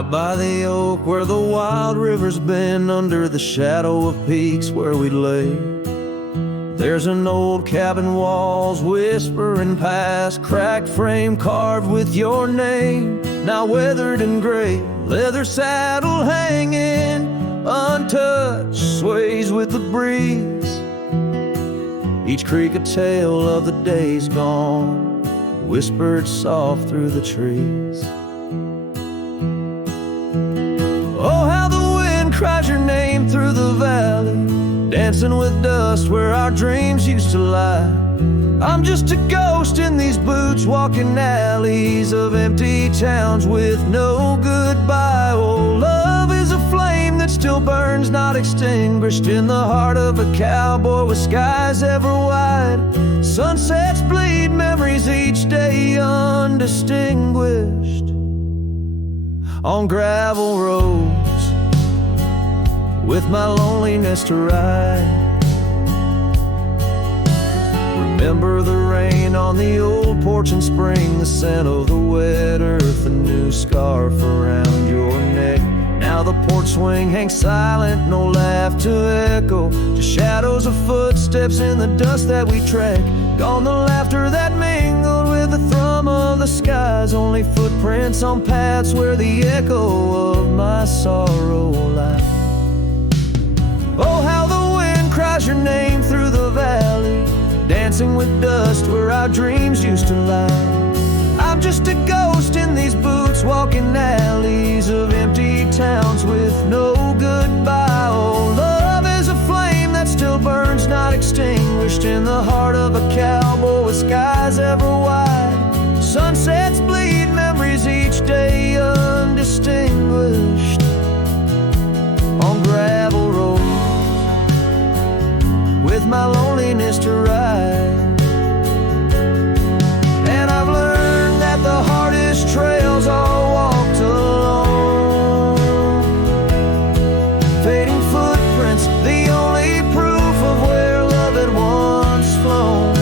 Out by the oak where the wild rivers bend, under the shadow of peaks where we lay, there's an old cabin, walls whispering past, cracked frame carved with your name, now weathered and gray, leather saddle hanging untouched, sways with the breeze. Each creak a tale of the days gone, whispered soft through the trees. Oh, how the wind cries your name through the valley, dancing with dust where our dreams used to lie. I'm just a ghost in these boots, walking alleys of empty towns with no goodbye. Oh, love is a flame that still burns, not extinguished, in the heart of a cowboy with skies ever wide. Sunsets bleed memories each day undistinguished, on gravel roads with my loneliness to ride. Remember the rain on the old porch in spring, the scent of the wet earth, a new scarf around your neck. Now the porch swing hangs silent, no laugh to echo, just shadows of footsteps in the dust that we trek. Gone the laughter that mingled with the thrum of the skies, only footprints on paths where the echo of my sorrow lies. Oh, how the wind cries your name through the valley, dancing with dust where our dreams used to lie. I'm just a ghost in these boots, walking alleys of empty towns with no goodbye. Oh, love is a flame that still burns, not extinguished, in the heart of a cowboy with skies ever wide. Sunsets bleed memories each day undistinguished, on gravel roads with my loneliness to ride. And I've learned that the hardest trails are walked alone, fading footprints, the only proof of where love had once flown.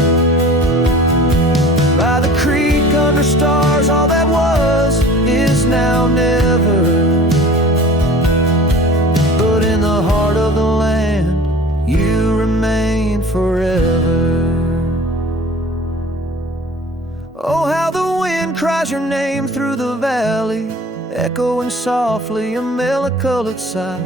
By the creek under stars, all that was is now never, but in the heart of the land you remain forever. Oh, how the wind cries your name through the valley, echoing softly a melody sigh.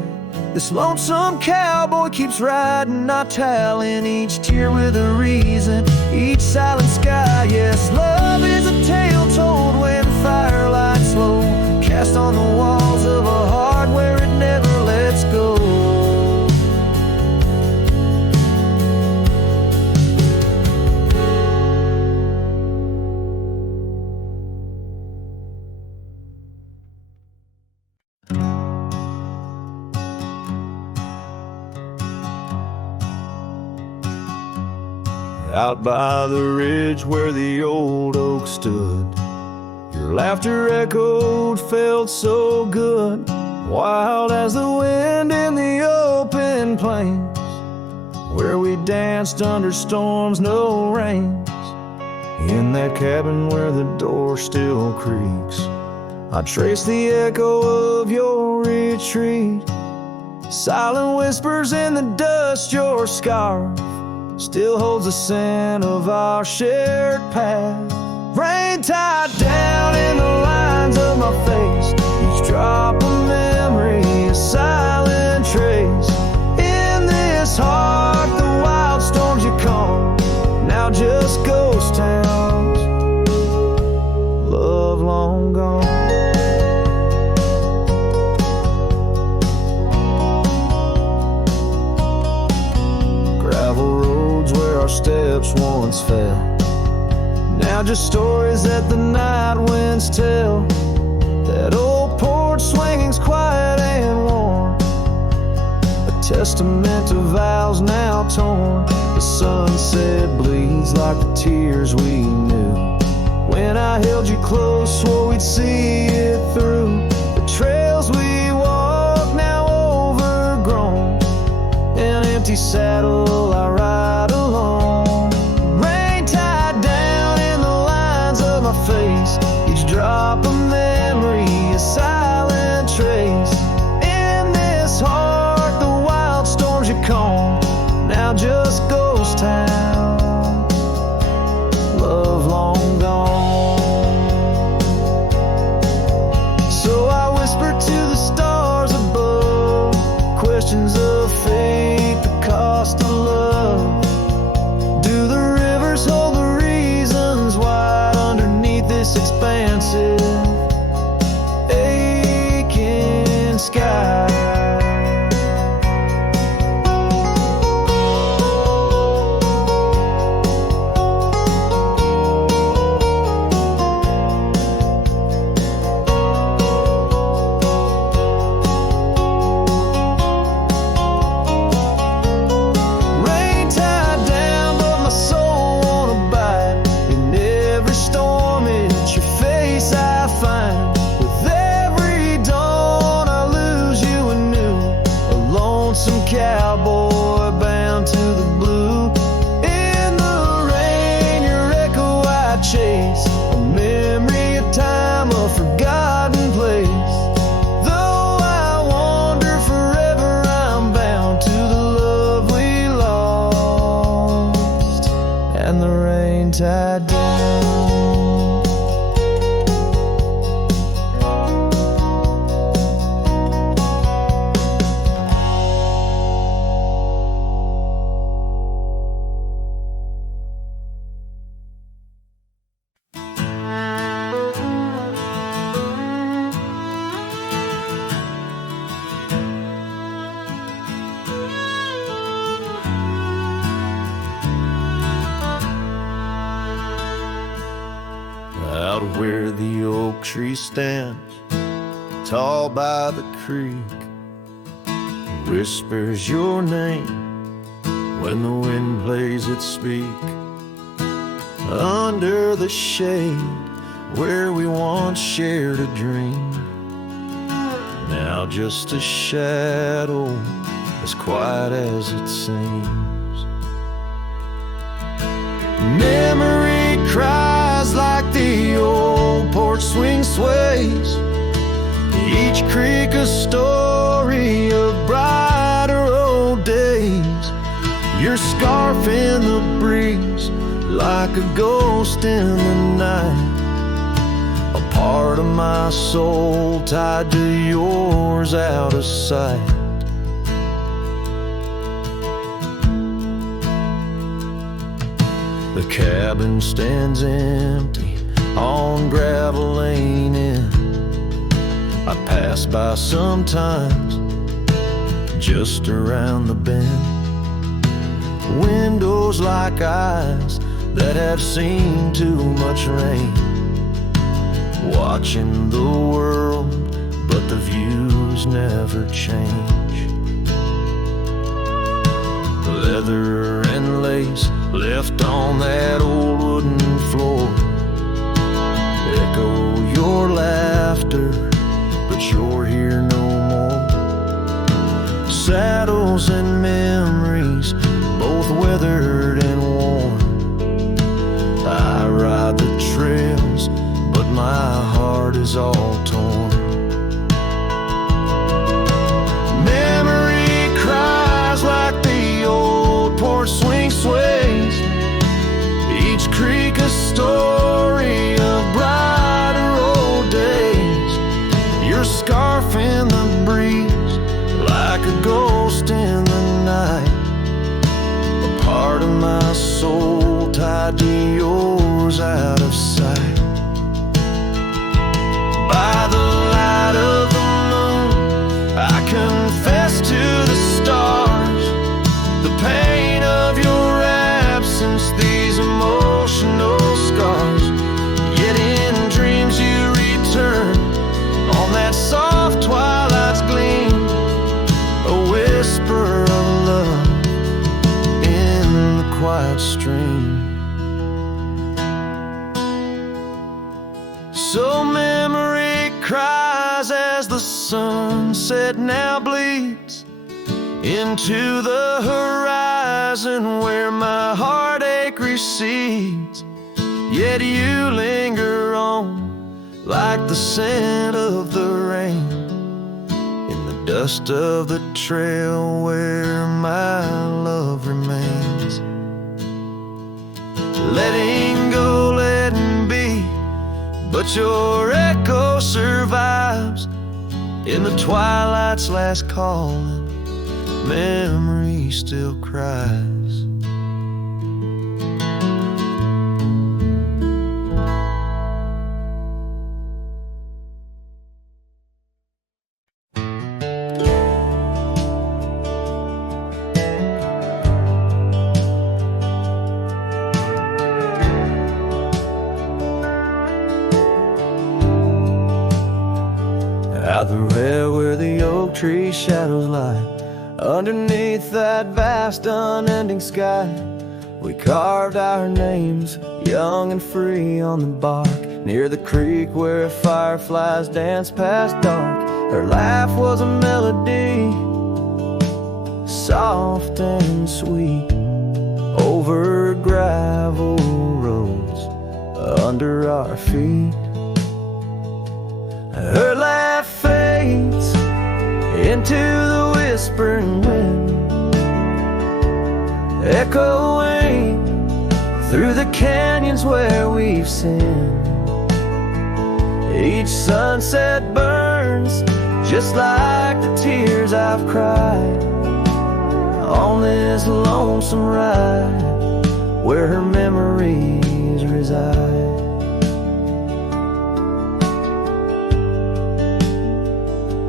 This lonesome cowboy keeps riding, not tallying each tear with a reason, each silent sky. Yes, love is a tale told when firelight slow, cast on the walls of a heart where it never lets go. Out by the ridge where the old oak stood, your laughter echoed, felt so good, wild as the wind in the open plains, where we danced under storms, no rains. In that cabin where the door still creaks, I trace the echo of your retreat, silent whispers in the dust. Your scarf still holds the scent of our shared path. Rain tied down in the lines of my face, each drop of memory a silent trace. In this heart the wild storms you calm, now just ghost towns, love long gone. Gravel roads where our steps once fell, now just stories that the night winds tell. That old porch swinging's quiet and warm, a testament to vows now torn. The sunset bleeds like the tears we knew, when I held you close, swore we'd see it through. The trails we walk now overgrown, an empty saddle I ride alone. Rain tied down in the lines of my face, each drop of memory a silent tied down. Out where the oak tree stands, tall by the creek, whispers your name when the wind plays it speak. Under the shade where we once shared a dream, now just a shadow as quiet as it seems. Memory cries like the old porch swing sways, each creak a story of brighter old days. Your scarf in the breeze like a ghost in the night, a part of my soul tied to yours out of sight. The cabin stands empty on gravel lane in. I pass by sometimes just around the bend. Windows like eyes that have seen too much rain, watching the world, but the views never change. Leather and lace left on that old wooden floor echo your laughter, but you're here no more. Saddles and memories, both weathered and worn. I ride the trails, but my heart is all torn. Memory cries like the old porch swing sways, each creak a story of brighter old days. Your scarf in the breeze like a ghost in the night, a part of my soul tied to yours out of sight. By the light of the moon, I confess to the stars the pain of your absence, these emotional scars. Yet in dreams you return on that soft twilight's gleam, a whisper of love in the quiet stream. So memory cries as the sunset now bleeds into the horizon where my heartache recedes. Yet you linger on like the scent of the rain in the dust of the trail where my love remains. Letting go, letting be, but your echo survives in the twilight's last calling. Memory still cries. Out the rail where the oak tree shadows lie, underneath that vast unending sky, we carved our names, young and free, on the bark. Near the creek where fireflies danced past dark, her laugh was a melody, soft and sweet, over gravel roads under our feet. Her laugh fades into the whispering wind, echoing through the canyons where we've sinned. Each sunset burns just like the tears I've cried on this lonesome ride where her memories reside.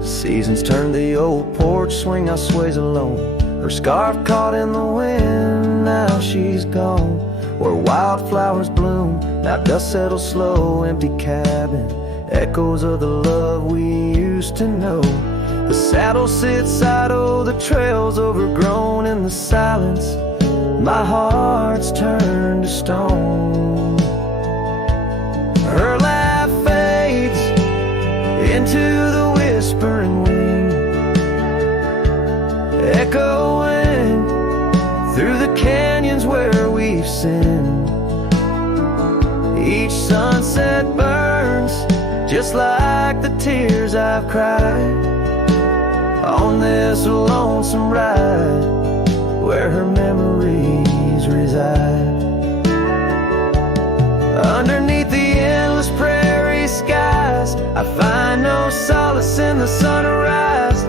Seasons turn the old porch swing, I sways alone. Her scarf caught in the wind, now she's gone. Where wildflowers bloom, now dust settles slow. Empty cabin, echoes of the love we used to know. The saddle sits idle, the trail's overgrown. In the silence, my heart's turned to stone. Her laugh fades into the whispering wind, echoing through the canyons where we've sinned. Each sunset burns just like the tears I've cried on this lonesome ride where her memories reside. Underneath the endless prairie skies, I find no solace in the sunrise.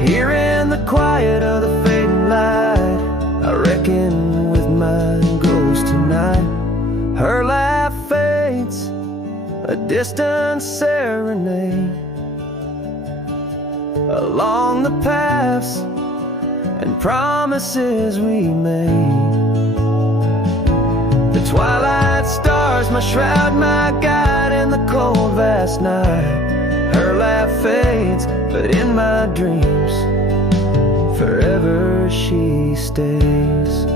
Here in the quiet of the fading light, I reckon with my ghost tonight. Her laugh fades, a distant serenade along the paths and promises we made. The twilight stars, my shroud, my guide in the cold vast night. Her laugh fades, but in my dreams forever she stays.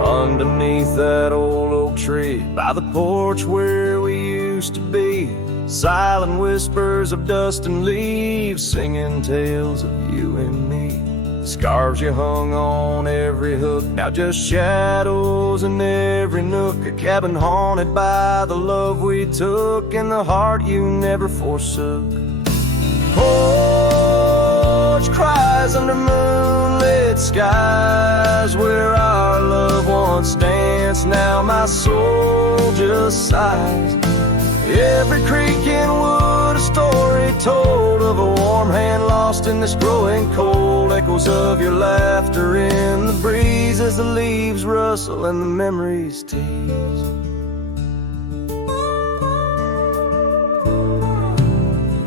Underneath that old oak tree, by the porch where we used to be, silent whispers of dust and leaves, singing tales of you and me. Scarves you hung on every hook, now just shadows in every nook. A cabin haunted by the love we took and the heart you never forsook. Porch cries under moonlit skies, where our love once danced, now my soul just sighs. Every creek and wood a story told of a warm hand lost in this growing cold. Echoes of your laughter in the breeze as the leaves rustle and the memories tease.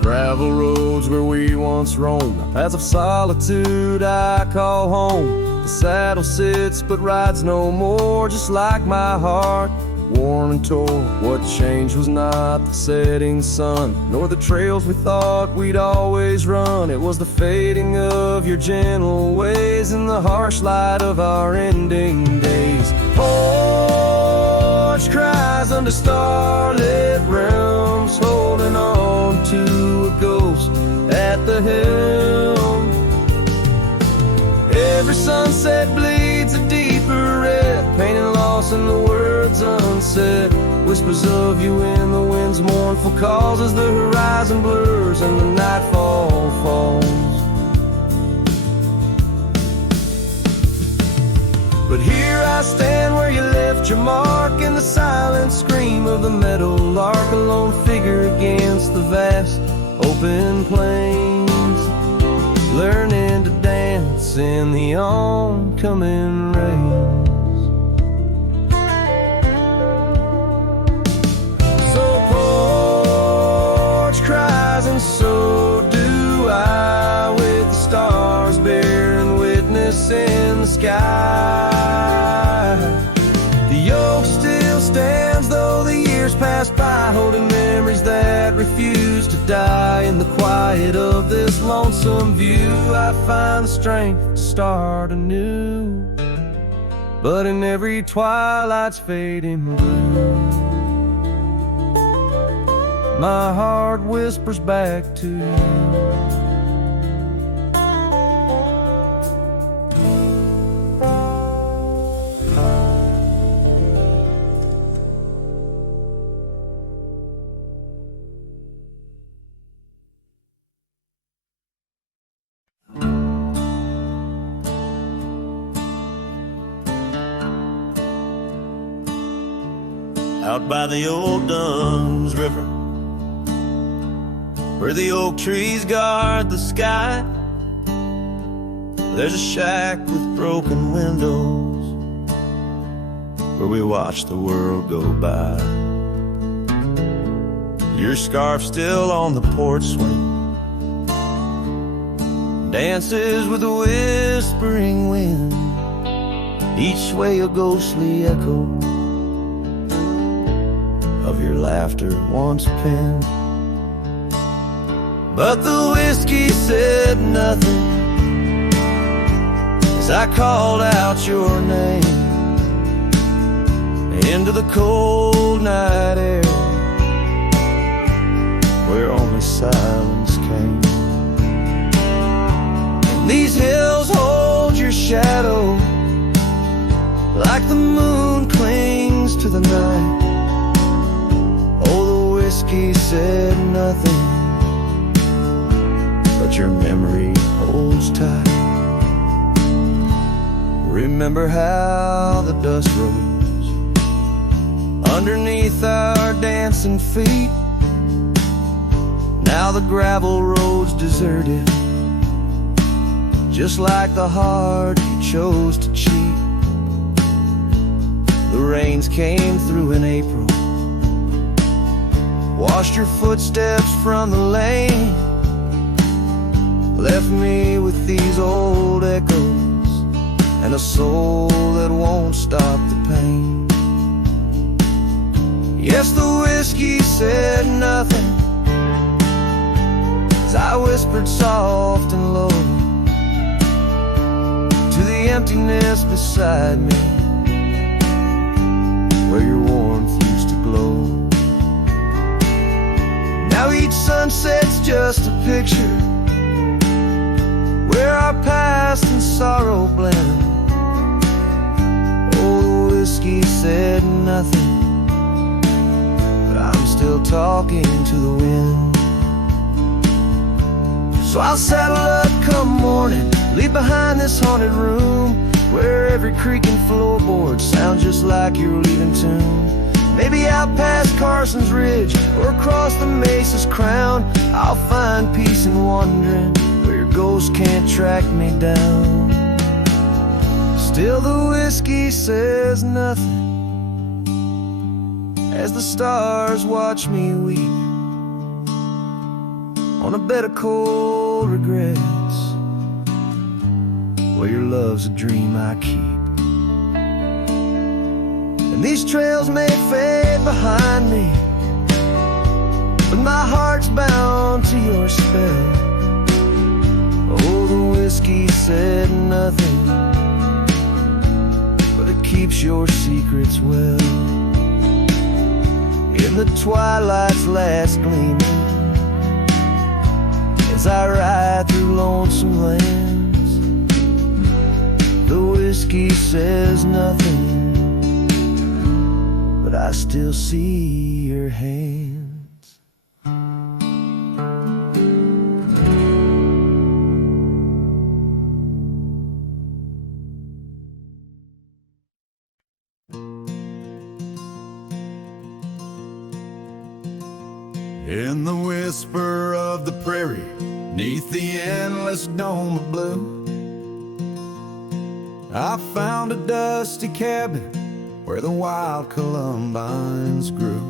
Gravel roads where we once roamed, paths of solitude I call home. The saddle sits but rides no more, just like my heart, worn and torn. What changed was not the setting sun, nor the trails we thought we'd always run. It was the fading of your gentle ways and the harsh light of our ending days. Porch cries under starlit realms, holding on to a ghost at the helm. Every sunset bleeds a deeper red, painting loss in the words unsaid. Whispers of you in the wind's mournful calls as the horizon blurs and the nightfall falls. But here I stand where you left your mark, in the silent scream of the meadow lark, a lone figure against the vast open plains, learning to dance in the oncoming rains. So porch cries and so do I, with the stars bearing witness in the sky. The oak still stands though the years pass by, holding memories that refuse to die in the quiet of this lonesome view. I find the strength to start anew, but in every twilight's fading blue, my heart whispers back to you. Out by the old Dunn's River, where the oak trees guard the sky, there's a shack with broken windows where we watch the world go by. Your scarf still on the porch swing, dances with the whispering wind, each way a ghostly echo of your laughter once penned. But the whiskey said nothing as I called out your name into the cold night air, where only silence came. And these hills hold your shadow like the moon clings to the night. Oh, the whiskey said nothing, but your memory holds tight. Remember how the dust rose underneath our dancing feet. Now the gravel road's deserted, just like the heart you chose to cheat. The rains came through in April, washed your footsteps from the lane, left me with these old echoes and a soul that won't stop the pain. Yes, the whiskey said nothing as I whispered soft and low to the emptiness beside me, where your warmth used to glow. Now each sunset's just a picture where our past and sorrow blend. Oh, the whiskey said nothing, but I'm still talking to the wind. So I'll saddle up come morning, leave behind this haunted room where every creaking floorboard sounds just like you're leaving tune. Maybe out past Carson's Ridge or across the Mesa's crown, I'll find peace in wandering where your ghost can't track me down. Still the whiskey says nothing as the stars watch me weep on a bed of cold regrets, where your love's a dream I keep. And these trails may fade behind me, but my heart's bound to your spell. Oh, the whiskey said nothing, but it keeps your secrets well. In the twilight's last gleaming, as I ride through lonesome lands, the whiskey says nothing, but I still see your hands. In the whisper of the prairie, neath the endless dome of blue, I found a dusty cabin where the wild columbines grew.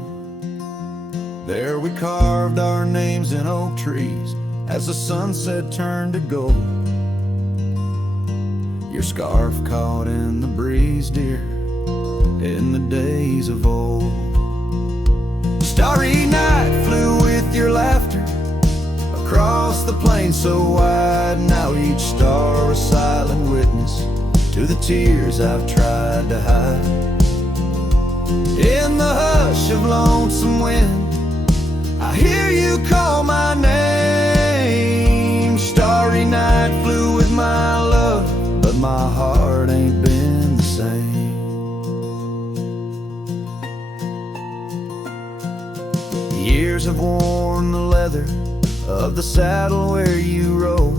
There we carved our names in oak trees as the sunset turned to gold. Your scarf caught in the breeze, dear, in the days of old. Starry night flew with your laughter Across the plain so wide, now each star a silent witness to the tears I've tried to hide. In the hush of lonesome wind, I hear you call my name. Starry night flew with my love, but my heart ain't been the same. Years have worn the leather of the saddle where you rode.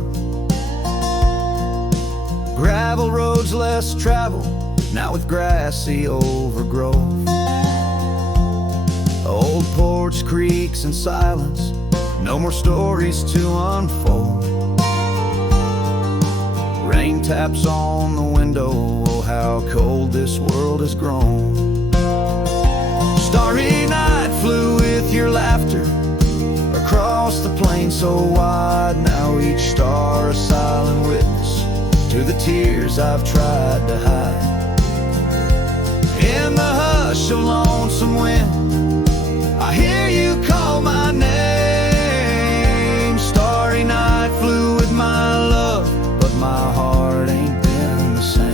Gravel roads less traveled, now with grassy overgrowth. Old porch creaks in silence, no more stories to unfold. Rain taps on the window, oh how cold this world has grown. Starry night flew with your laughter across the plain so wide, now each star a silent witness to the tears I've tried to hide. In the hush of lonesome wind, I hear you call my name. Starry night flew with my love, but my heart ain't been the same.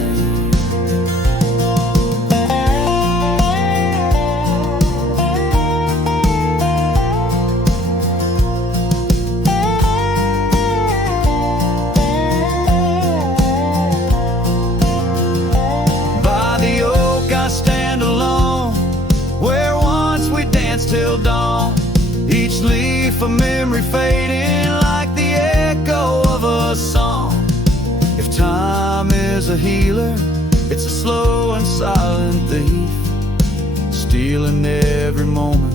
Till dawn, each leaf a memory fading like the echo of a song. If time is a healer, it's a slow and silent thief, stealing every moment,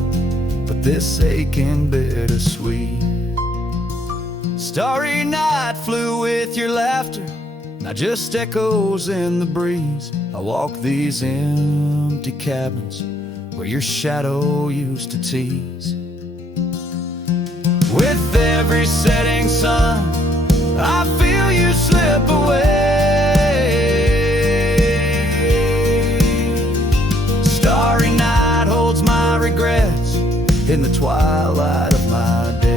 but this aching bittersweet. Starry night flew with your laughter, now just echoes in the breeze. I walk these empty cabins where your shadow used to tease. With every setting sun, I feel you slip away. Starry night holds my regrets in the twilight of my days.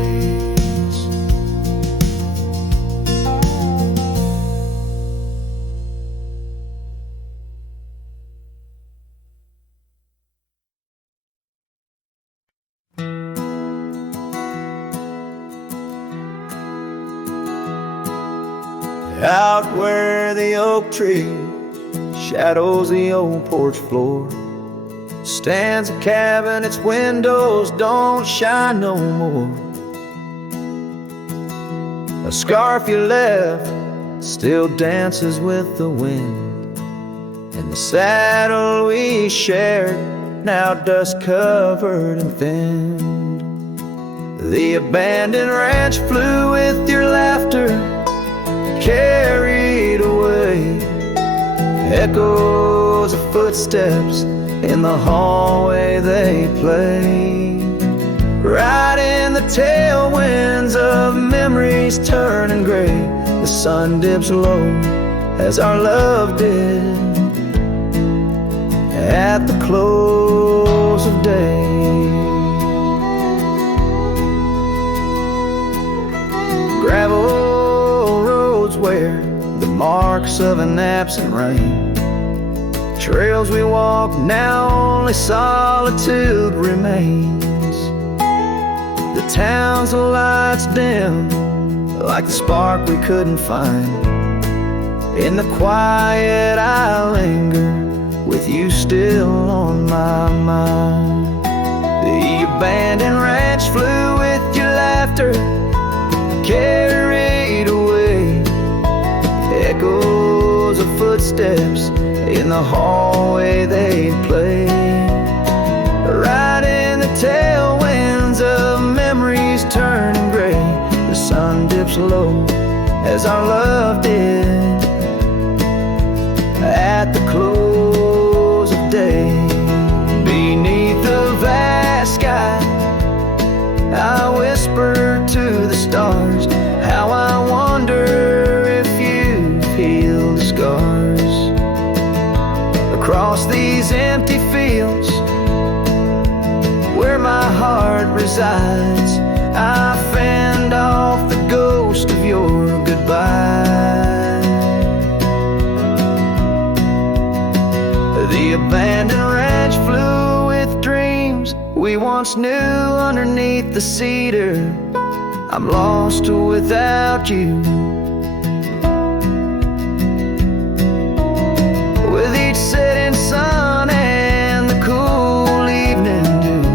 Out where the oak tree shadows the old porch floor, stands a cabin, its windows don't shine no more. A scarf you left still dances with the wind, and the saddle we shared now dust covered and thinned. The abandoned ranch flew with your laughter, carried away. Echoes of footsteps in the hallway they play. Right in the tailwinds of memories turning gray, the sun dips low as our love did at the close of day. Gravel roads where the marks of an absent rain, trails we walk now only solitude remains. The town's lights dim like the spark we couldn't find. In the quiet I linger with you still on my mind. The abandoned ranch flew with your laughter, carried away. Echoes of footsteps in the hallway they play. Right in the tailwinds of memories turning gray, the sun dips low as our love did at the close of day. Beneath the vast sky I whisper to the stars how I wonder if you've healed the scars. Across these empty fields where my heart resides, I fend off we once knew underneath the cedar. I'm lost without you. With each setting sun and the cool evening dew,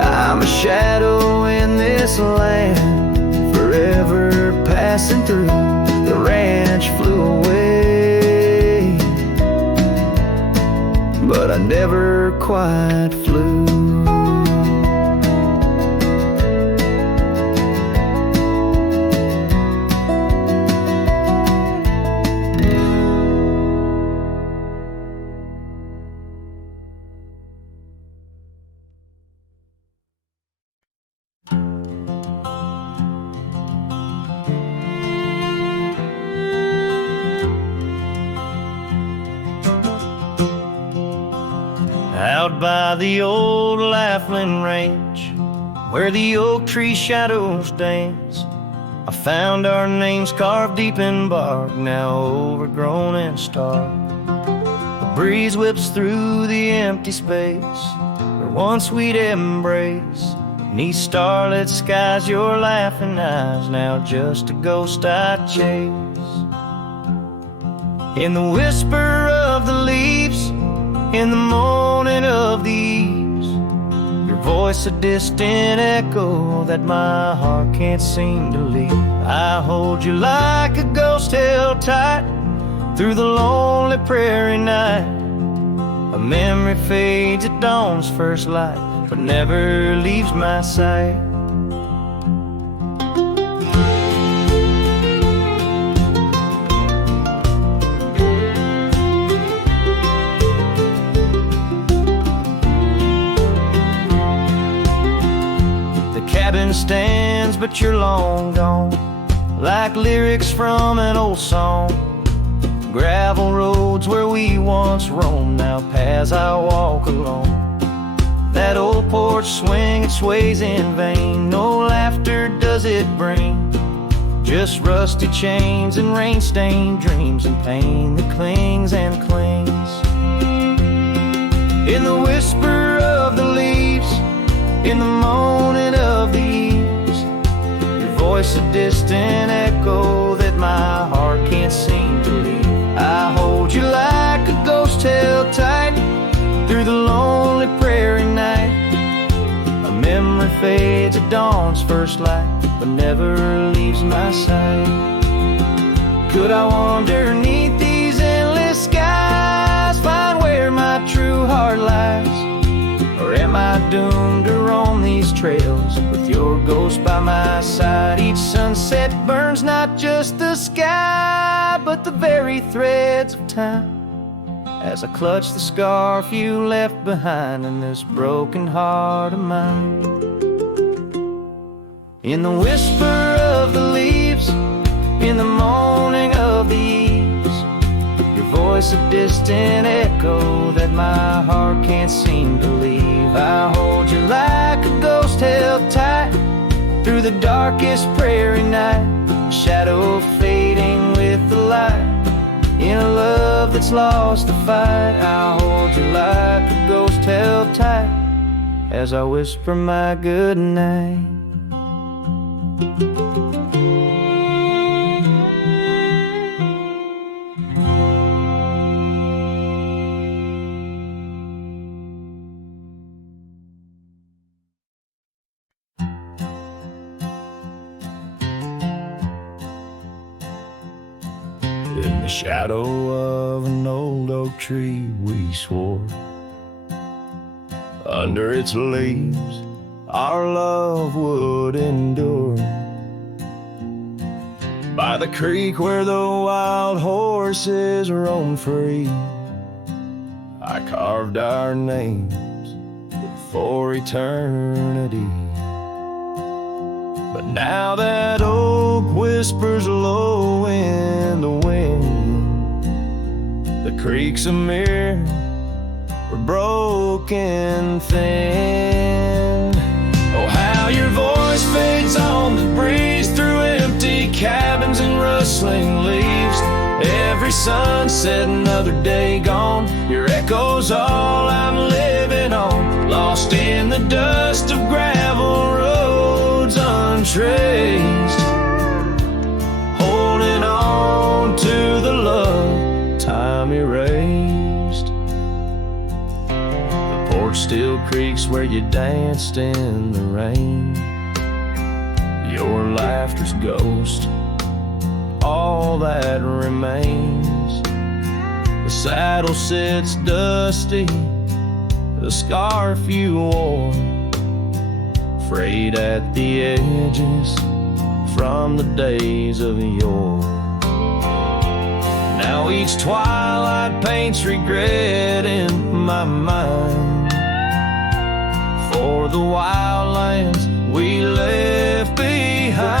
I'm a shadow in this land, forever passing through. The ranch flew away, but I never quite flew. Out by the old Laughlin Ranch, where the oak tree shadows dance, I found our names carved deep in bark, now overgrown and stark. The breeze whips through the empty space where once we'd embrace. Neath starlit skies, your laughing eyes, now just a ghost I chase. In the whisper of the leaves, in the moaning of the eaves, your voice a distant echo that my heart can't seem to leave. I hold you like a ghost held tight through the lonely prairie night. A memory fades at dawn's first light, but never leaves my sight. Cabin stands, but you're long gone, like lyrics from an old song. Gravel roads where we once roamed, now paths I walk alone. That old porch swing, it sways in vain, no laughter does it bring, just rusty chains and rain-stained dreams and pain that clings and clings. In the whisper of the leaves, in the moaning of the eaves, your voice a distant echo that my heart can't seem to leave. I hold you like a ghost held tight through the lonely prairie night. A memory fades at dawn's first light, but never leaves my sight. Could I wander neath these endless skies, find where my true heart lies? Or am I doomed to roam these trails with your ghost by my side? Each sunset burns not just the sky, but the very threads of time, as I clutch the scarf you left behind in this broken heart of mine. In the whisper of the leaves, in the moaning of the eaves, your voice a distant echo that my heart can't seem to leave. I hold you like a ghost held tight through the darkest prairie night, a shadow fading with the light, in a love that's lost the fight. I hold you like a ghost held tight as I whisper my good night. In the shadow of an old oak tree we swore, under its leaves our love would endure. By the creek where the wild horses roam free, I carved our names for eternity. But now that oak whispers low in the wind, the creek's a mirror, we're broken thin. Oh, how your voice fades on the breeze through empty cabins and rustling leaves. Every Every sunset, another day gone. Your echo's all I'm living on. Lost in the dust of gravel roads untraced. Holding on to the love time erased. The porch still creaks where you danced in the rain. Your laughter's ghost, all that remains. The saddle sits dusty, the scarf you wore, frayed at the edges from the days of yore. Now each twilight paints regret in my mind for the wild lands we left behind.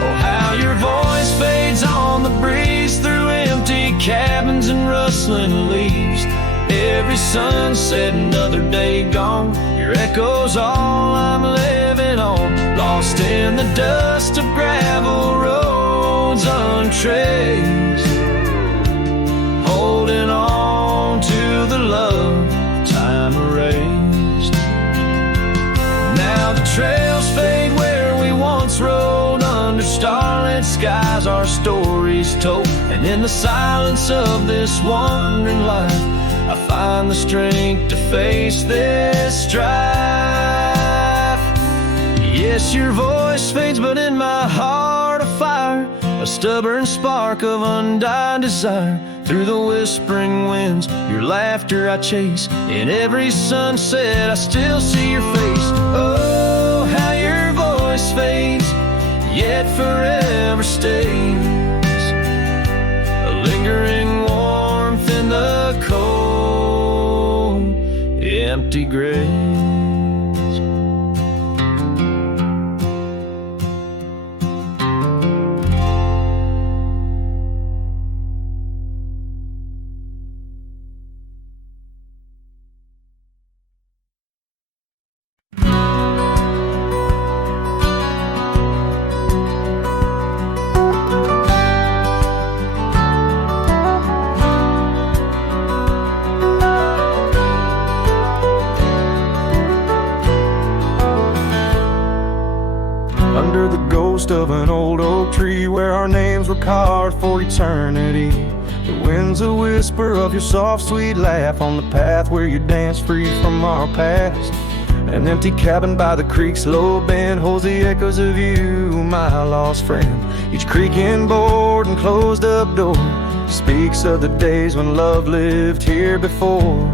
Oh, how your voice fades on the breeze through empty cabins and rustling leaves. Every sunset, another day gone. Your echo's all I'm living on. Lost in the dust of gravel roads untraced. Holding on to the love time erased. Now the trails fade where we once rode. Under starlit skies our stories told. And in the silence of this wandering life, I find the strength to face this strife. Yes, your voice fades, but in my heart a fire, a stubborn spark of undying desire. Through the whispering winds, your laughter I chase. In every sunset, I still see your face. Oh, how your voice fades, yet forever stays. A lingering warmth in the cold, empty graves. Under the ghost of an old oak tree where our names were carved for eternity. The wind's a whisper of your soft, sweet laugh on the path where you dance free from our past. An empty cabin by the creek's low bend holds the echoes of you, my lost friend. Each creaking board and closed up door speaks of the days when love lived here before.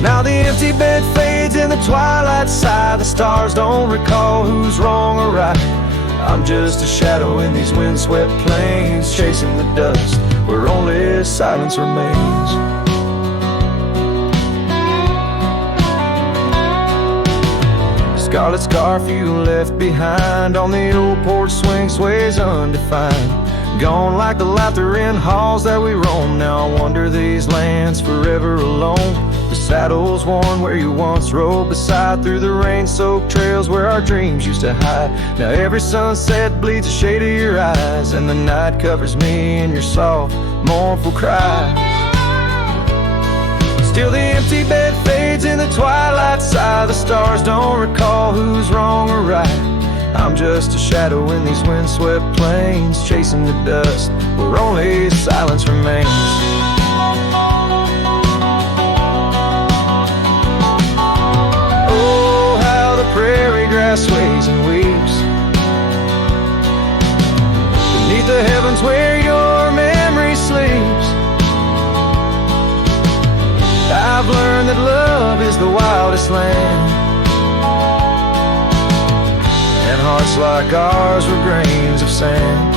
Now the empty bed fades in the twilight sigh. The stars don't recall who's wrong or right. I'm just a shadow in these windswept plains, chasing the dust where only silence remains. Scarlet scarf you left behind on the old porch swing sways undefined. Gone like the laughter in halls that we roam. Now I wander these lands forever alone. The saddle's worn where you once rode beside, through the rain-soaked trails where our dreams used to hide. Now every sunset bleeds a shade of your eyes, and the night covers me in your soft, mournful cries. Still the empty bed fades in the twilight sigh. The stars don't recall who's wrong or right. I'm just a shadow in these windswept plains, chasing the dust where only silence remains. Prairie grass sways and weeps beneath the heavens where your memory sleeps. I've learned that love is the wildest land, and hearts like ours were grains of sand.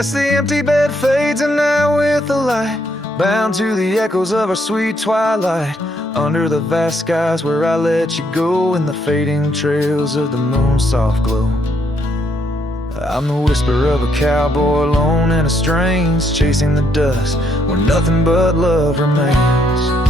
Yes, the empty bed fades, and now with the light, bound to the echoes of our sweet twilight, under the vast skies where I let you go, in the fading trails of the moon's soft glow. I'm the whisper of a cowboy alone in a strange, chasing the dust where nothing but love remains.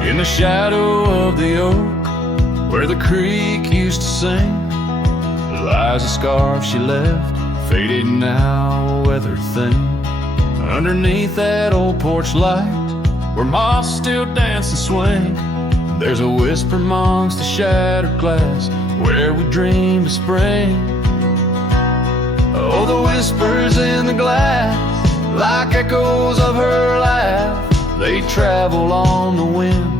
In the shadow of the oak, where the creek used to sing, lies a scarf she left, faded now, weathered thin. Underneath that old porch light, where moths still dance and swing, there's a whisper amongst the shattered glass, where we dreamed of spring. Oh, the whispers in the glass, like echoes of her laugh, they travel on the wind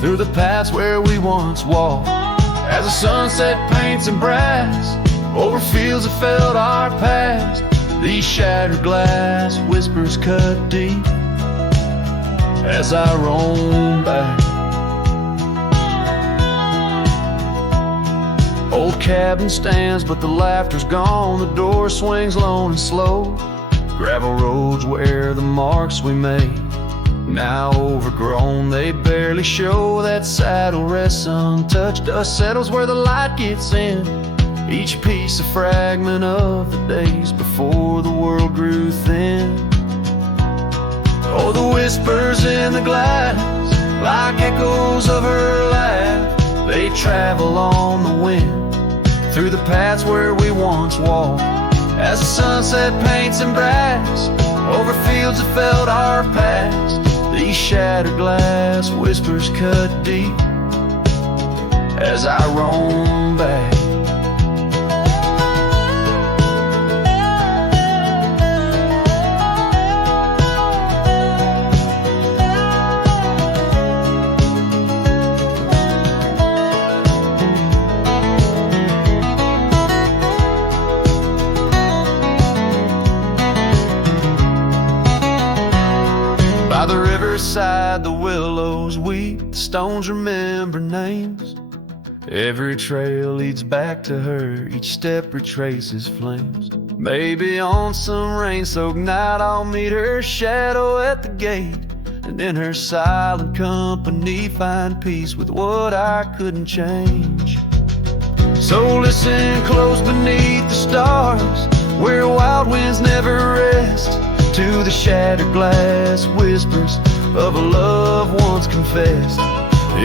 through the paths where we once walked, as the sunset paints in brass over fields that felt our past. These shattered glass whispers cut deep as I roam back. Old cabin stands, but the laughter's gone. The door swings lone and slow. Gravel roads where the marks we made, now overgrown, they barely show. That saddle rests untouched, dust settles where the light gets in, each piece a fragment of the days before the world grew thin. Oh, the whispers in the glass, like echoes of her laugh, they travel on the wind through the paths where we once walked, as the sunset paints in brass over fields that felt our past. These shattered glass whispers cut deep as I roam back. By the riverside, the willows weep, the stones remember names. Every trail leads back to her, each step retraces flames. Maybe on some rain-soaked night I'll meet her shadow at the gate, and in her silent company find peace with what I couldn't change. So listen close beneath the stars, where wild winds never rest, to the shattered glass whispers of a love once confessed.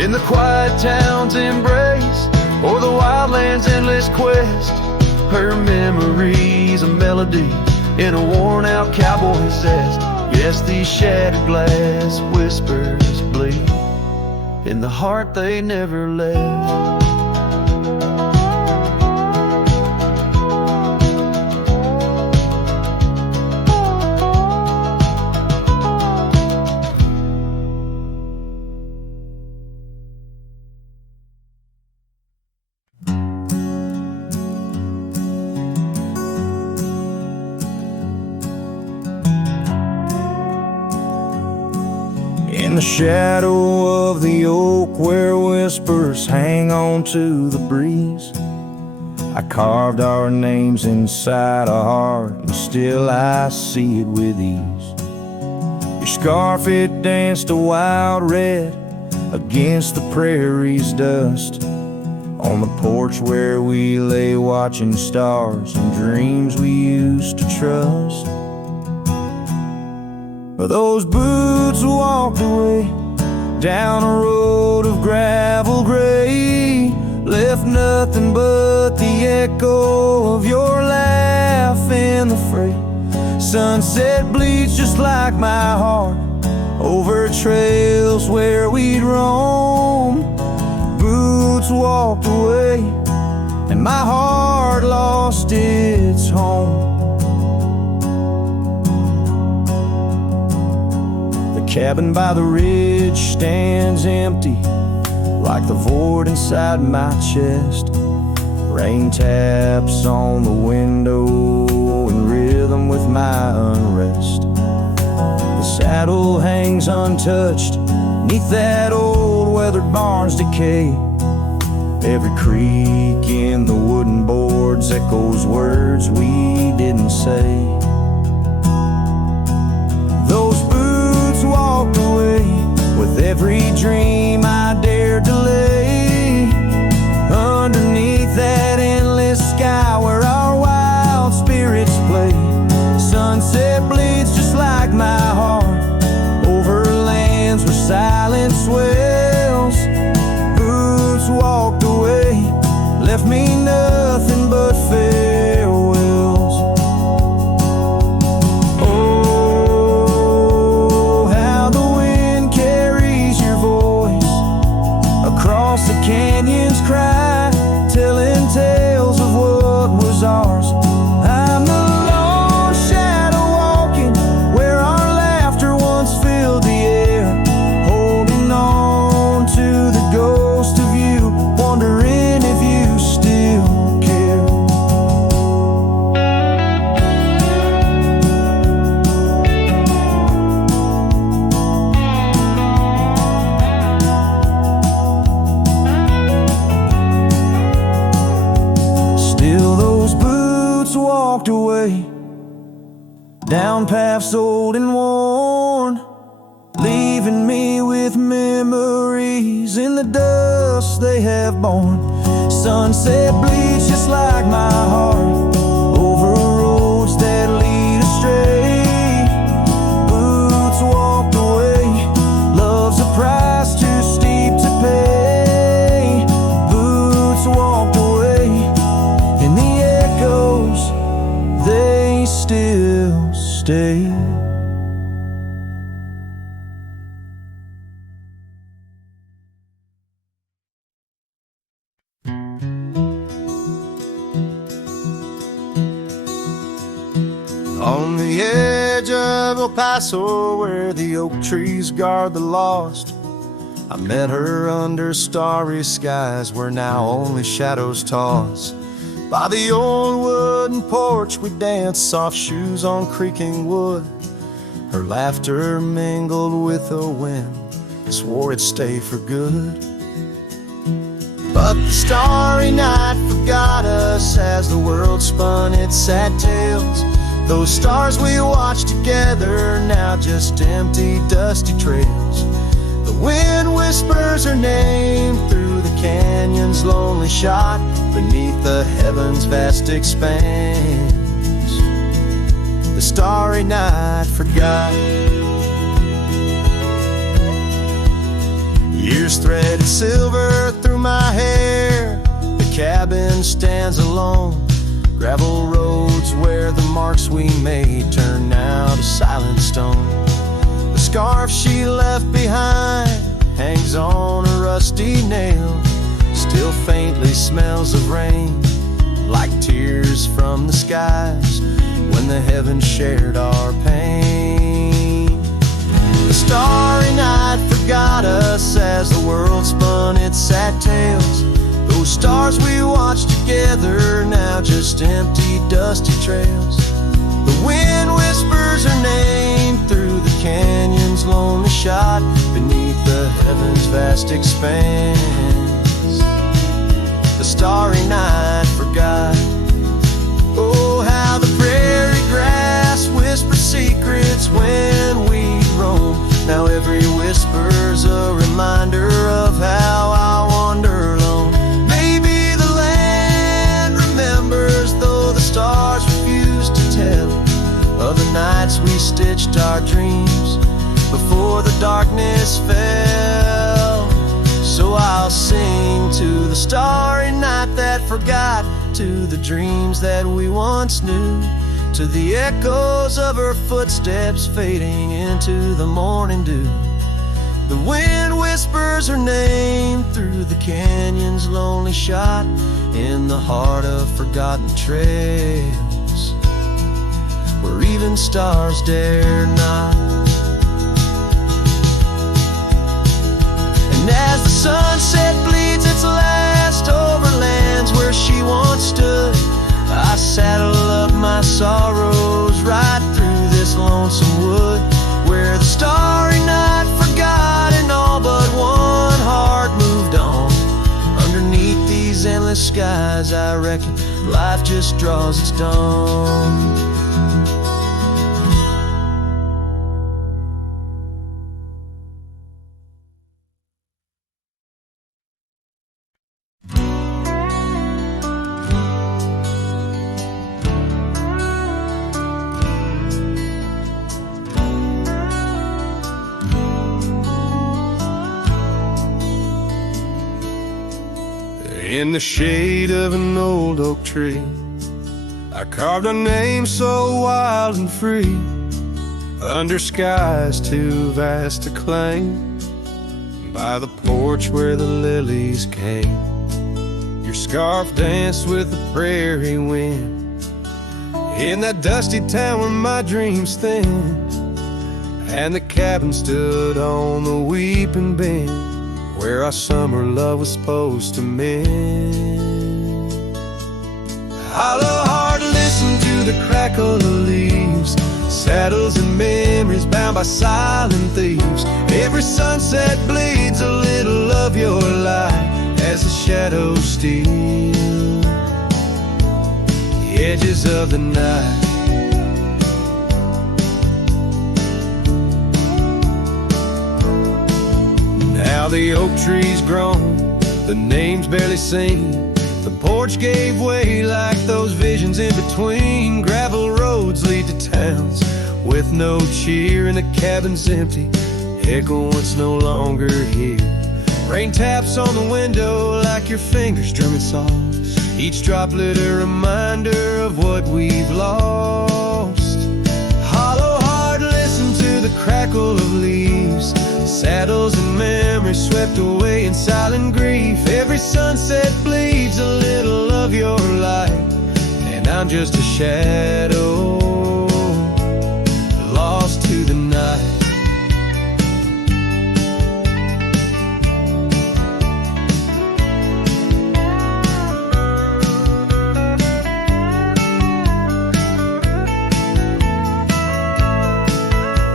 In the quiet town's embrace, or the wildland's endless quest, her memory's a melody in a worn-out cowboy zest. Yes, these shattered glass whispers bleed in the heart they never left. In the shadow of the oak, where whispers hang on to the breeze, I carved our names inside a heart, and still I see it with ease. Your scarf, it danced a wild red against the prairie's dust, on the porch where we lay watching stars and dreams we used to trust. Those boots walked away down a road of gravel gray, left nothing but the echo of your laugh in the fray. Sunset bleeds just like my heart over trails where we'd roam. Boots walked away and my heart lost its home. cabin by the ridge stands empty, like the void inside my chest. Rain taps on the window in rhythm with my unrest. The saddle hangs untouched neath that old weathered barn's decay. Every creak in the wooden boards echoes words we didn't say. Those boots walked away with every dream I dared to lay underneath that endless sky where our wild spirits play. Sunset bleeds just like my heart over lands where silence swells. Boots walked away, left me nothing but farewells. Oh, how the wind carries your voice across the canyon's cry, telling tales of what was ours. I'm the lone shadow walking where our laughter once filled the air, holding on to the ghost of you, wondering if you still care. Still those boots walked away down paths old and worn, leaving me with memories in the dust they have borne. Sunset bleeds just like my heart over roads that lead astray. Boots walked away, love's a price too steep to pay. Boots walked away, and the echoes, they still stay. On the edge of El Paso, where the oak trees guard the lost, I met her under starry skies where now only shadows toss. By the old wooden porch we danced, soft shoes on creaking wood. Her laughter mingled with the wind, swore it'd stay for good. But the starry night forgot us as the world spun its sad tales. Those stars we watched together, now just empty, dusty trails. The wind whispers her name through the canyon's lonely shot, beneath the heaven's vast expanse. The starry night forgot. Years threaded silver through my hair. The cabin stands alone. Gravel roads where the marks we made turn now to silent stone. The scarf she left behind hangs on a rusty nail, still faintly smells of rain, like tears from the skies when the heavens shared our pain. The starry night forgot us as the world spun its sad tales. Those stars we watched together, now just empty, dusty trails. The wind whispers her name through the canyon's lonely shot, beneath the heaven's vast expanse. The starry night forgot. Oh, how the prairie grass whispers secrets when we roam. Now every whisper's a reminder of how I wander alone. Maybe the land remembers, though the stars refuse to tell, of the nights we stitched our dreams before the darkness fell. So I'll sing to the starry night that forgot, to the dreams that we once knew, to the echoes of her footsteps fading into the morning dew. The wind whispers her name through the canyon's lonely shot, in the heart of forgotten trails, where even stars dare not. sunset bleeds its last over lands where she once stood, I saddle up my sorrows right through this lonesome wood, where the starry night forgot and all but one heart moved on. Underneath these endless skies, I reckon life just draws its dawn. In the shade of an old oak tree, I carved a name so wild and free, under skies too vast to claim, by the porch where the lilies came. Your scarf danced with the prairie wind, in that dusty town where my dreams thinned, and the cabin stood on the weeping bend, where our summer love was supposed to mend. Hollow heart, listen to the crackle of leaves, saddles and memories bound by silent thieves. Every sunset bleeds a little of your light as the shadows steal the edges of the night. Now the oak tree's grown, the name's barely seen, the porch gave way like those visions in between. Gravel roads lead to towns with no cheer, and the cabin's empty, echo once no longer here. Rain taps on the window like your fingers drumming soft, each droplet a reminder of what we've lost. Hollow heart, listen to the crackle of leaves, saddles and memories swept away in silent grief. Every sunset bleeds a little of your light, and I'm just a shadow lost to the night.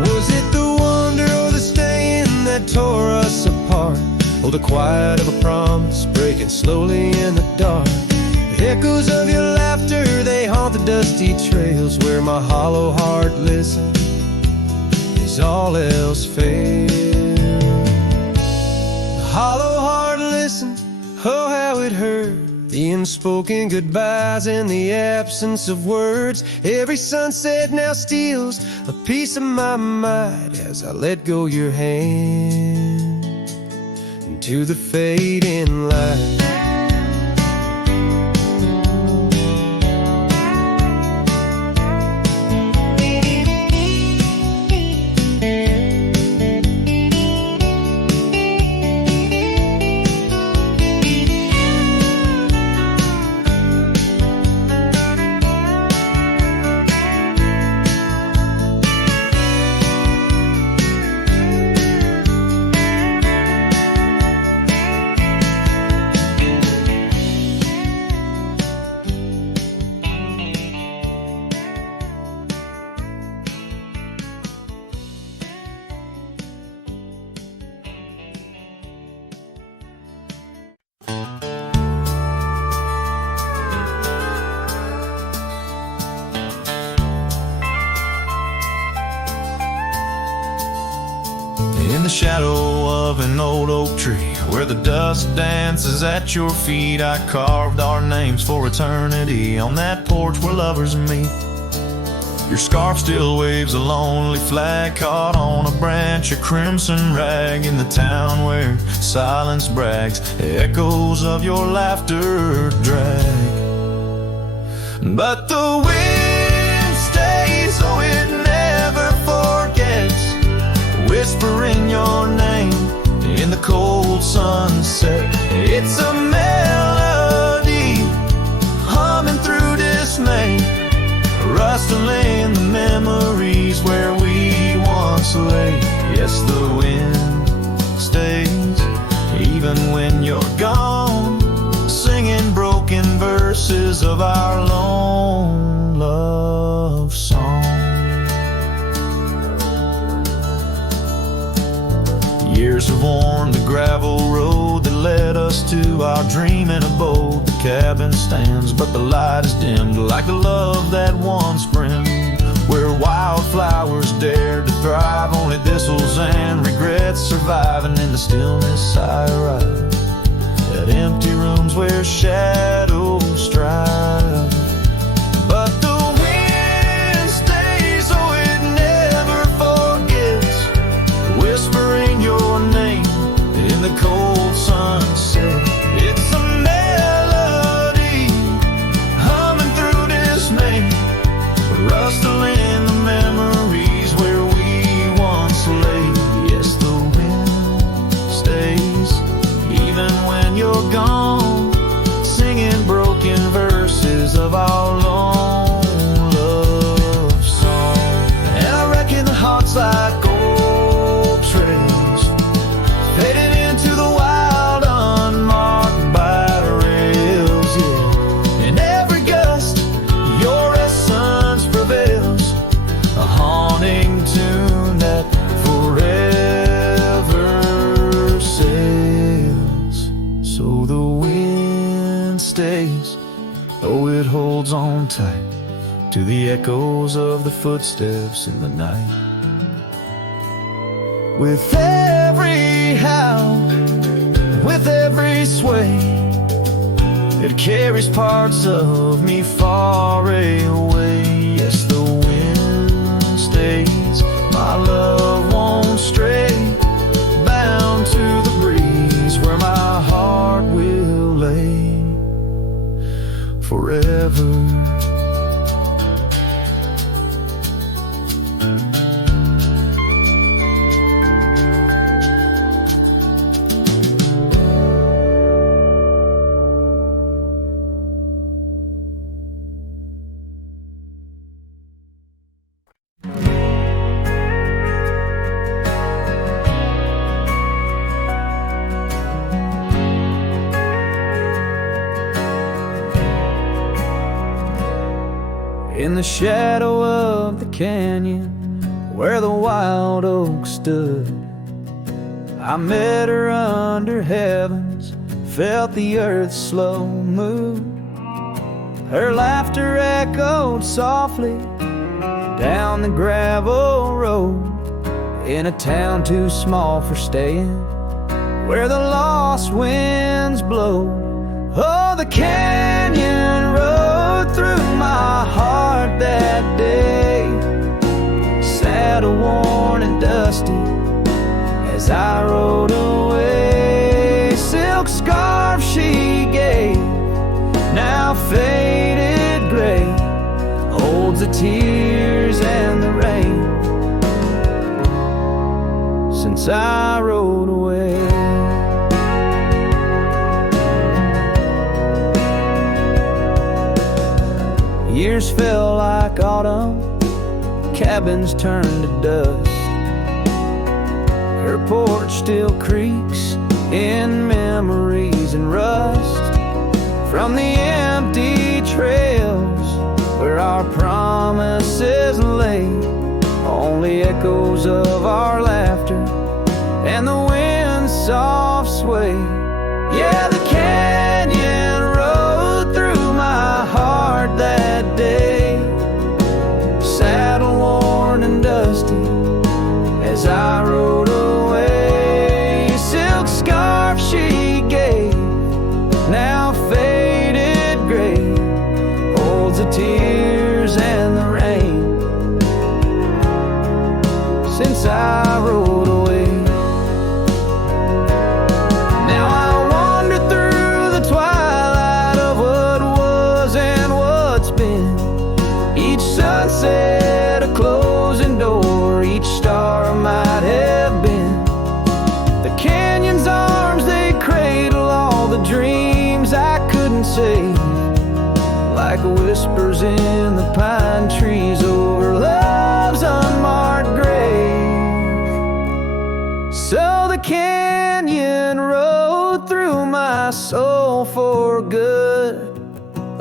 Was it the wonder or the staying that tore us apart? Oh, the quiet of a promise breaking slowly in the dark. The echoes of your laughter, they haunt the dusty trails where my hollow heart listens as all else fails. The hollow heart listened, oh how it hurt, the unspoken goodbyes and the absence of words. Every sunset now steals a piece of my mind as I let go your hand into the fading light. In the shadow of an old oak tree, where the dust dances at your feet, I carved our names for eternity on that porch where lovers meet. Your scarf still waves a lonely flag caught on a branch, a crimson rag in the town where silence brags. Echoes of your laughter drag, but the wind stays, oh it never forgets, whispering your name in the cold sunset. It's a melody humming through dismay, rustling the memories where we once lay. Yes, the wind stays even even when you're gone, singing broken verses of our lone love song. Years have worn the gravel road that led us to our dreaming abode. The cabin stands, but the light is dimmed, like the love that once brimmed, where wildflowers dared to thrive. Only thistles and regrets surviving. In the stillness I arrive at empty rooms where shadows strive. But the wind stays, oh it never forgets, whispering your name in the cold sunset. It's a melody humming through dismay, rustling the memories where we once lay. Yes, the wind stays even when you're gone, singing broken verses of our long love song. And I reckon the heart's like old trails, fading into the wild, unmarked by rails, yeah. In every gust, your essence prevails, a haunting tune that forever sails. So the wind stays, though it holds on tight to the echoes of the footsteps in the night. With every howl, with every sway, it carries parts of me far away. Yes, the wind stays, my love won't stray, bound to the breeze where my heart will lay forever. In the shadow of the canyon where the wild oak stood, I met her under heavens, felt the earth's slow move. Her laughter echoed softly down the gravel road, in a town too small for staying, where the lost winds blow. Oh, the canyon rode through my heart that day, saddle worn and dusty as I rode away. Silk scarf she gave, now faded gray, holds the tears and the rain since I rode away. Years fell like autumn, cabins turned to dust. Her porch still creaks in memories and rust from the empty trails where our promises lay. Only echoes of our laughter and the wind's soft sway. Yeah, the canyon rode through my heart that day, saddle worn and dusty as I rode away. Silk scarf she gave, now faded gray, holds the tears and the rain since I rode away. Now I wander through the twilight of what was and what's been. Each sunset a closing door, each star might have been. The canyon's arms, they cradle all the dreams I couldn't save, like whispers in the pine trees over love's unmarked grave. soul for good,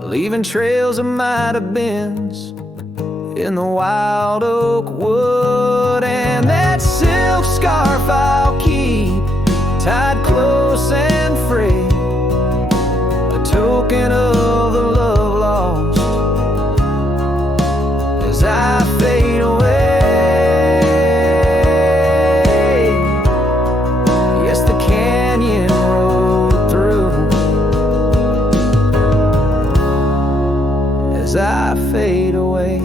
leaving trails of might have beens in the wild oak wood. And that silk scarf I'll keep tied close and free, a token of the love lost as I fade away. Yes, the canyon road through as I fade away.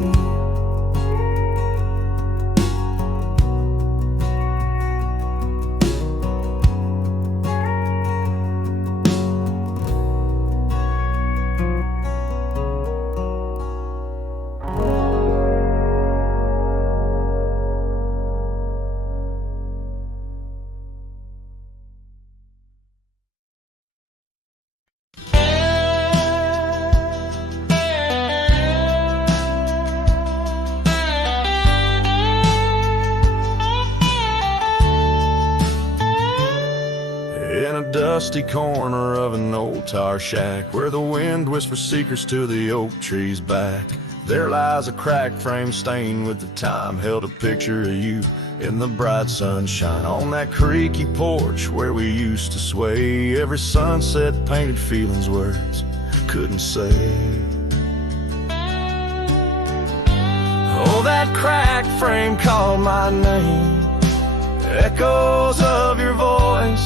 Dusty corner of an old tar shack, where the wind whispers secrets to the oak tree's back, there lies a cracked frame stained with the time, held a picture of you in the bright sunshine on that creaky porch where we used to sway. Every sunset painted feelings words couldn't say. Oh, that cracked frame called my name, echoes of your voice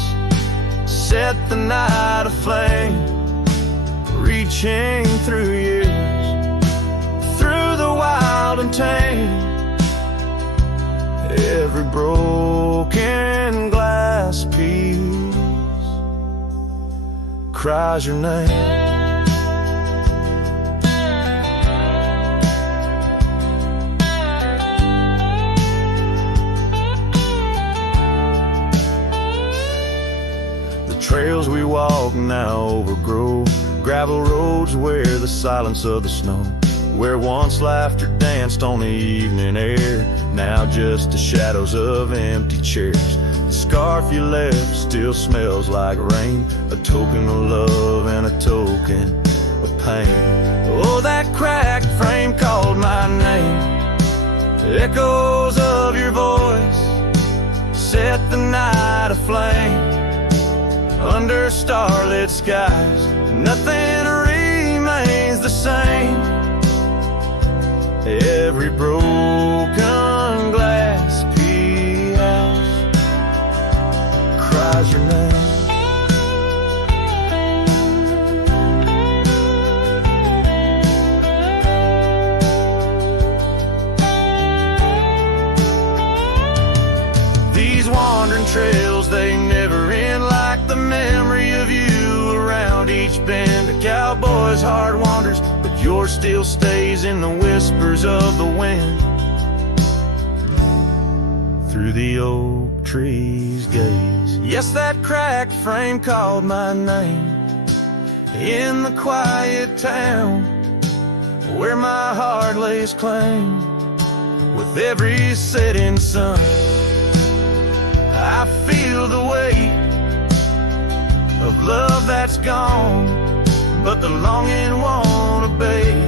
set the night aflame, reaching through years, through the wild and tame. Every broken glass piece cries your name. Trails we walk now overgrow, gravel roads where the silence of the snow, where once laughter danced on the evening air, now just the shadows of empty chairs. The scarf you left still smells like rain, a token of love and a token of pain. Oh, that cracked frame called my name, echoes of your voice set the night aflame. Under starlit skies, nothing remains the same. Every broken glass piece cries your name. These wandering trails, they never end, like the memory of you around each bend. A cowboy's heart wanders, but yours still stays in the whispers of the wind. Through the oak tree's gaze, yes, that cracked frame called my name. In the quiet town where my heart lays claim, with every setting sun I feel the weight of love that's gone, but the longing won't abate.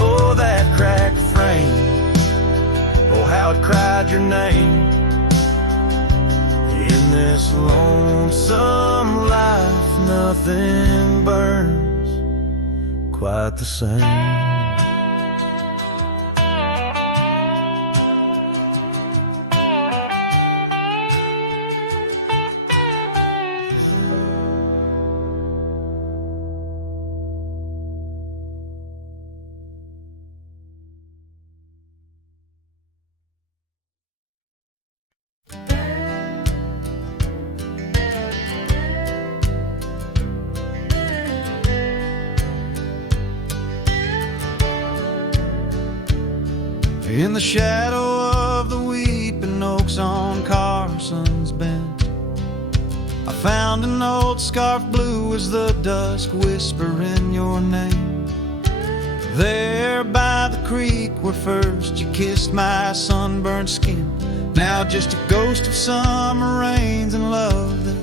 Oh, that cracked frame, oh, how it cried your name. In this lonesome life, nothing burns quite the same. In the shadow of the weeping oaks on Carson's Bend, I found an old scarf blue as the dusk whispering your name. There by the creek where first you kissed my sunburned skin, now just a ghost of summer rains and love that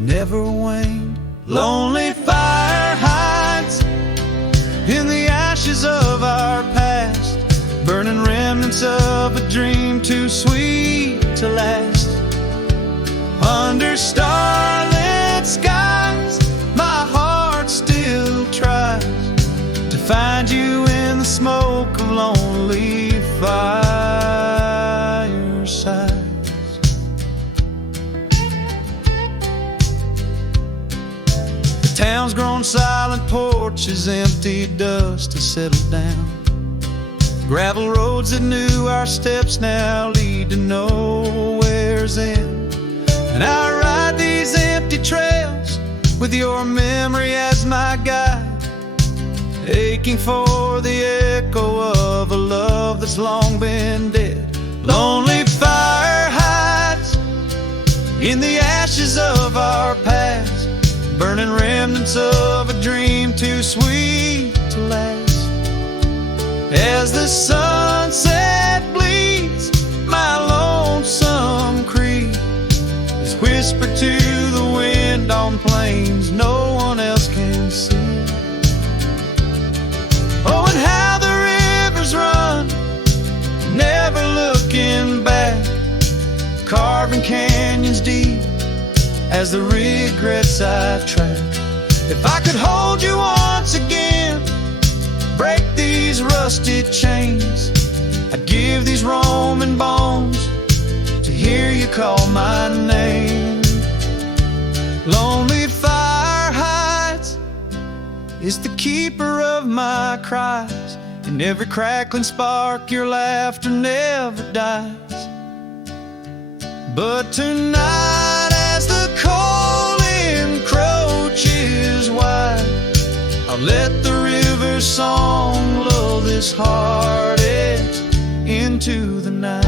never waned. Lonely fire hides in the ashes of our past, burning remnants of a dream too sweet to last. Under starlit skies, my heart still tries to find you in the smoke of lonely firesides. The town's grown silent, porches empty, dust has settled down. Gravel roads that knew our steps now lead to nowhere's end. And I ride these empty trails with your memory as my guide, aching for the echo of a love that's long been dead. Lonely fire hides in the ashes of our past, burning remnants of a dream too sweet to last. As the sunset bleeds, my lonesome creed is whispered to the wind on plains no one else can see. Oh, and how the rivers run, never looking back, carving canyons deep as the regrets I've tracked. If I could hold you once again, break these rusted chains, I'd give these Roman bones to hear you call my name. Lonely fire hides is the keeper of my cries. In every crackling spark, your laughter never dies. But tonight, as the cold encroaches wide, I'll let the river's song lull this heartache into the night.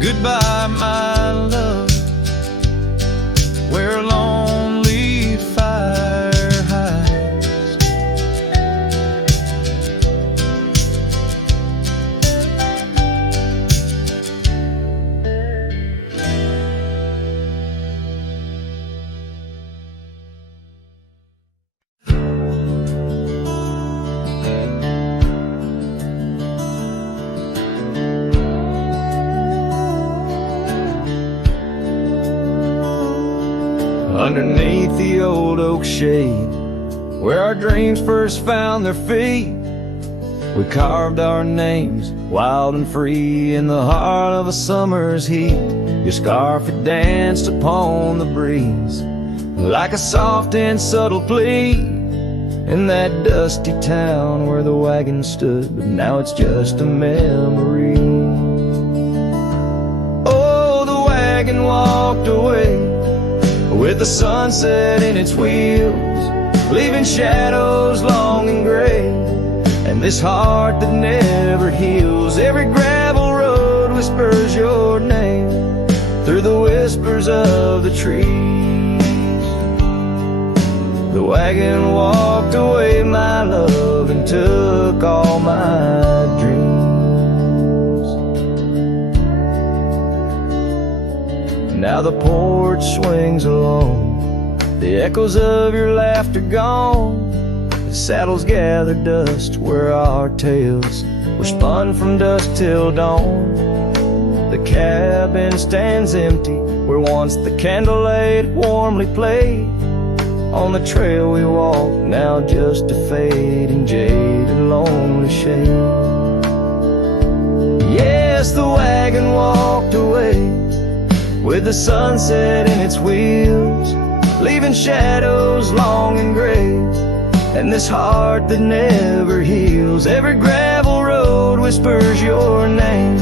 Goodbye, my love, where a lonely fire hides. Underneath the old oak shade, where our dreams first found their feet, we carved our names wild and free in the heart of a summer's heat. Your scarf had danced upon the breeze like a soft and subtle plea in that dusty town where the wagon stood, but now it's just a memory. Oh, the wagon walked away with the sunset in its wheels, leaving shadows long and gray, and this heart that never heals. Every gravel road whispers your name through the whispers of the trees. The wagon walked away, my love, and took all my dreams. Now the porch swings alone, the echoes of your laughter gone. The saddles gather dust where our tales were spun from dusk till dawn. The cabin stands empty where once the candlelight warmly played. On the trail we walk, now just a fading jaded lonely shade. Yes, the wagon walked away with the sunset in its wheels, leaving shadows long and gray, and this heart that never heals. Every gravel road whispers your name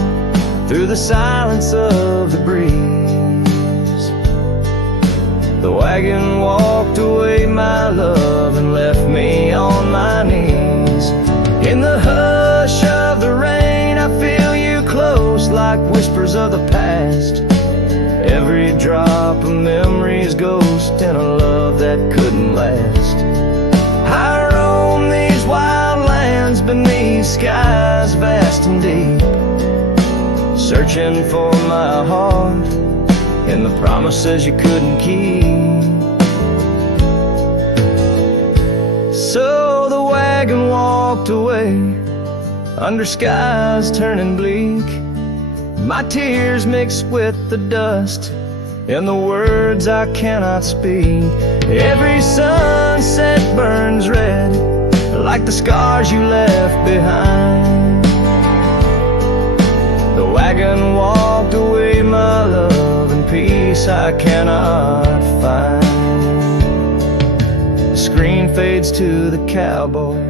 through the silence of the breeze. The wagon walked away, my love, and left me on my knees. In the hush of the rain, I feel you close like whispers of the past. Every drop of memory's ghost in a love that couldn't last. I roam these wild lands beneath skies vast and deep, searching for my heart in the promises you couldn't keep. So the wagon walked away under skies turning bleak. My tears mixed with the dust and the words I cannot speak. Every sunset burns red like the scars you left behind. The wagon walked away, my love, and peace I cannot find. The screen fades to the cowboy,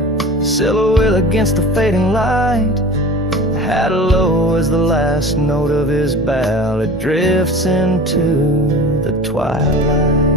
silhouette against the fading light. Hat low as the last note of his ballad drifts into the twilight.